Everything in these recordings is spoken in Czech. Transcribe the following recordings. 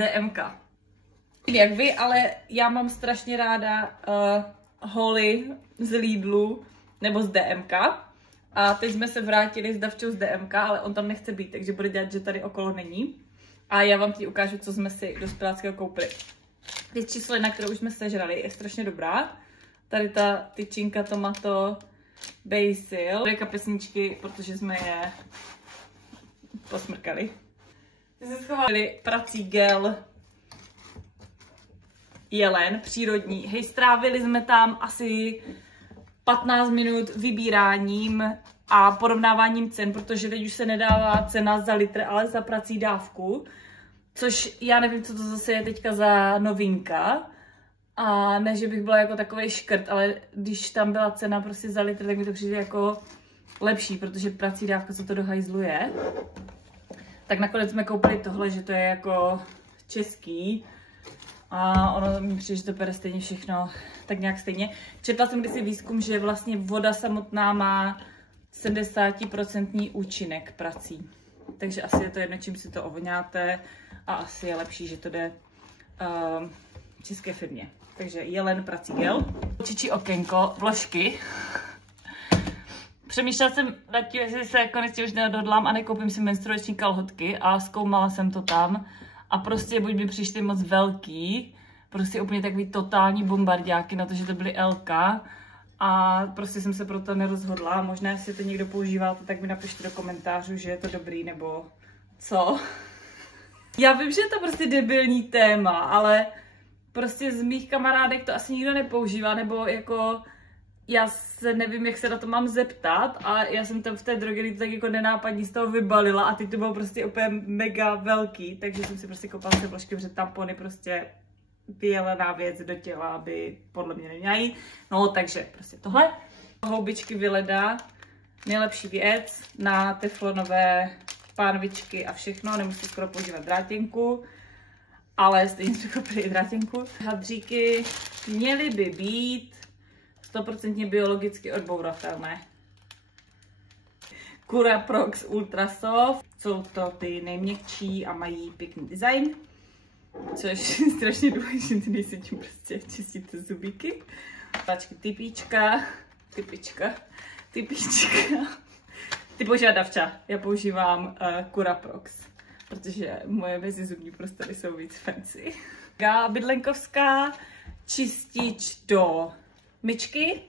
DMK. Jak vy, ale já mám strašně ráda holy z Lidlu nebo z DMK. A teď jsme se vrátili s Davčou z DMK, ale on tam nechce být, takže bude dělat, že tady okolo není. A já vám ti ukážu, co jsme si do Speláckého koupili. Ty číslina, kterou už jsme sežrali, je strašně dobrá. Tady ta tyčinka tomato basil. Dvě kapesničky, protože jsme je posmrkali. Ty se schovali prací gel jelen, přírodní. Hej, strávili jsme tam asi 15 minut vybíráním a porovnáváním cen, protože teď už se nedává cena za litr, ale za prací dávku. Což já nevím, co to zase je teďka za novinka. A ne, že bych byla jako takovej škrt, ale když tam byla cena prostě za litr, tak mi to přijde jako lepší, protože prací dávka, co to do hajzlu je. Tak nakonec jsme koupili tohle, že to je jako český. A ono mi přijde, že to bere stejně všechno tak nějak stejně. Četla jsem kdysi výzkum, že vlastně voda samotná má 70% účinek prací. Takže asi je to jedno, čím si to ovoňáte a asi je lepší, že to jde české firmě. Takže jelen prací gel. Čičí okénko, vložky. Přemýšlela jsem nad tím, jestli se konečně už neodhodlám a nekoupím si menstruační kalhotky a zkoumala jsem to tam. A prostě buď mi přišly moc velký, prostě úplně takový totální bombardáky na to, že to byly LK. A prostě jsem se proto nerozhodla. Možná, jestli to někdo používáte, tak mi napište do komentářů, že je to dobrý, nebo co. Já vím, že je to prostě debilní téma, ale prostě z mých kamarádek to asi nikdo nepoužívá, nebo jako já se nevím, jak se na to mám zeptat a já jsem tam v té drogerii tak jako nenápadně z toho vybalila a teď to bylo prostě úplně mega velký, takže jsem si prostě koupala ty vložky, protože tampony prostě vyjelená věc do těla, aby podle mě neměla. No takže prostě tohle. Houbičky Vyleda, nejlepší věc na teflonové pánvičky a všechno, nemusíte skoro používat drátěnku, ale stejně jsme koupili i drátěnku. Hadříky měly by být 100% biologicky odbouratelné. Curaprox Ultra Soft, jsou to ty nejměkčí a mají pěkný design, což je strašně důležité, když se tím prostě čistíte zubíky. Tačky typička. Ty používá Davča, já používám Curaprox, protože moje mezizubní prostory jsou víc fancy. Bydlenkovská čistič do myčky,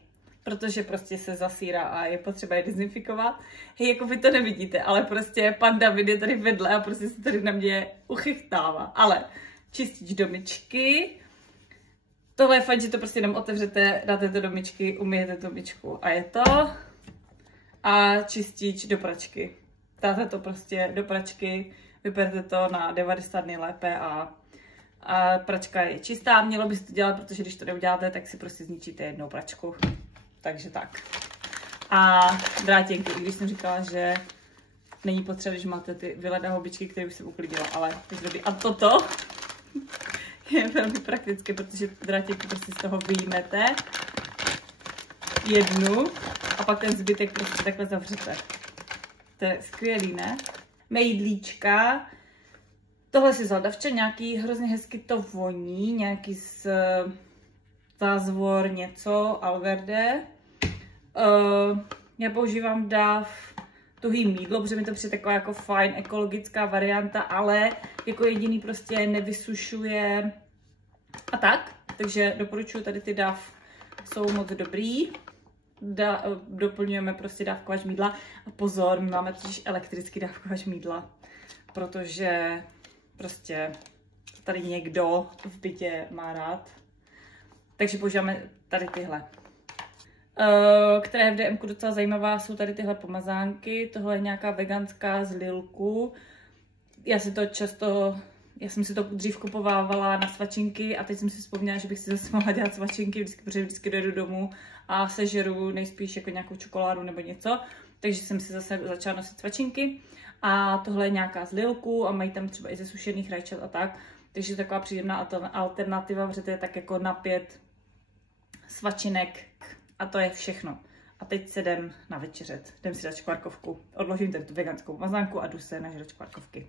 protože prostě se zasírá a je potřeba je dezinfikovat. Hej, jako vy to nevidíte, ale prostě pan David je tady vedle a prostě se tady na mě uchychtává. Ale čistič do myčky. Tohle je fajn, že to prostě jenom otevřete, dáte to do myčky, umyjete tu myčku a je to. A čistič do pračky. Dáte to prostě do pračky, vyperete to na 90 nejlépe a pračka je čistá. Mělo by se to dělat, protože když to neuděláte, tak si prostě zničíte jednou pračku. Takže tak. A drátěnky, i když jsem říkala, že není potřeba, když máte ty Vyleda houbičky, které už jsem uklidila, ale teď dobrý. A toto je velmi praktické, protože drátěnky prostě z toho vyjmete jednu a pak ten zbytek prostě takhle zavřete. To je skvělý, ne? Mejdlíčka. Tohle si vzal Davče, nějaký hrozně hezky to voní, nějaký z zázvor něco, Alverde. Já používám Dav tuhý mýdlo, protože mi to přijde taková jako fajn ekologická varianta, ale jako jediný prostě nevysušuje a tak. Takže doporučuji, tady ty Dav jsou moc dobrý. Doplňujeme prostě dávkovač mýdla. A pozor, my máme totiž elektrický dávkovač mýdla, protože prostě tady někdo v bytě má rád. Takže používáme tady tyhle. Která je v DMku docela zajímavá, jsou tady tyhle pomazánky. Tohle je nějaká veganská z Lilku. Já jsem si to dřív kupovávala na svačinky a teď jsem si vzpomněla, že bych si zase mohla dělat svačinky, protože vždycky dojedu domů a sežeru nejspíš jako nějakou čokoládu nebo něco. Takže jsem si zase začala nosit svačinky. A tohle je nějaká z Lilku a mají tam třeba i ze sušených rajčat a tak. Takže je taková příjemná alternativa, protože to je tak jako na 5 svačinek a to je všechno. A teď se jdem na večeřet, jdem si dát škvarkovku. Odložím tu veganskou mazánku a jdu se nažrat škvarkovky.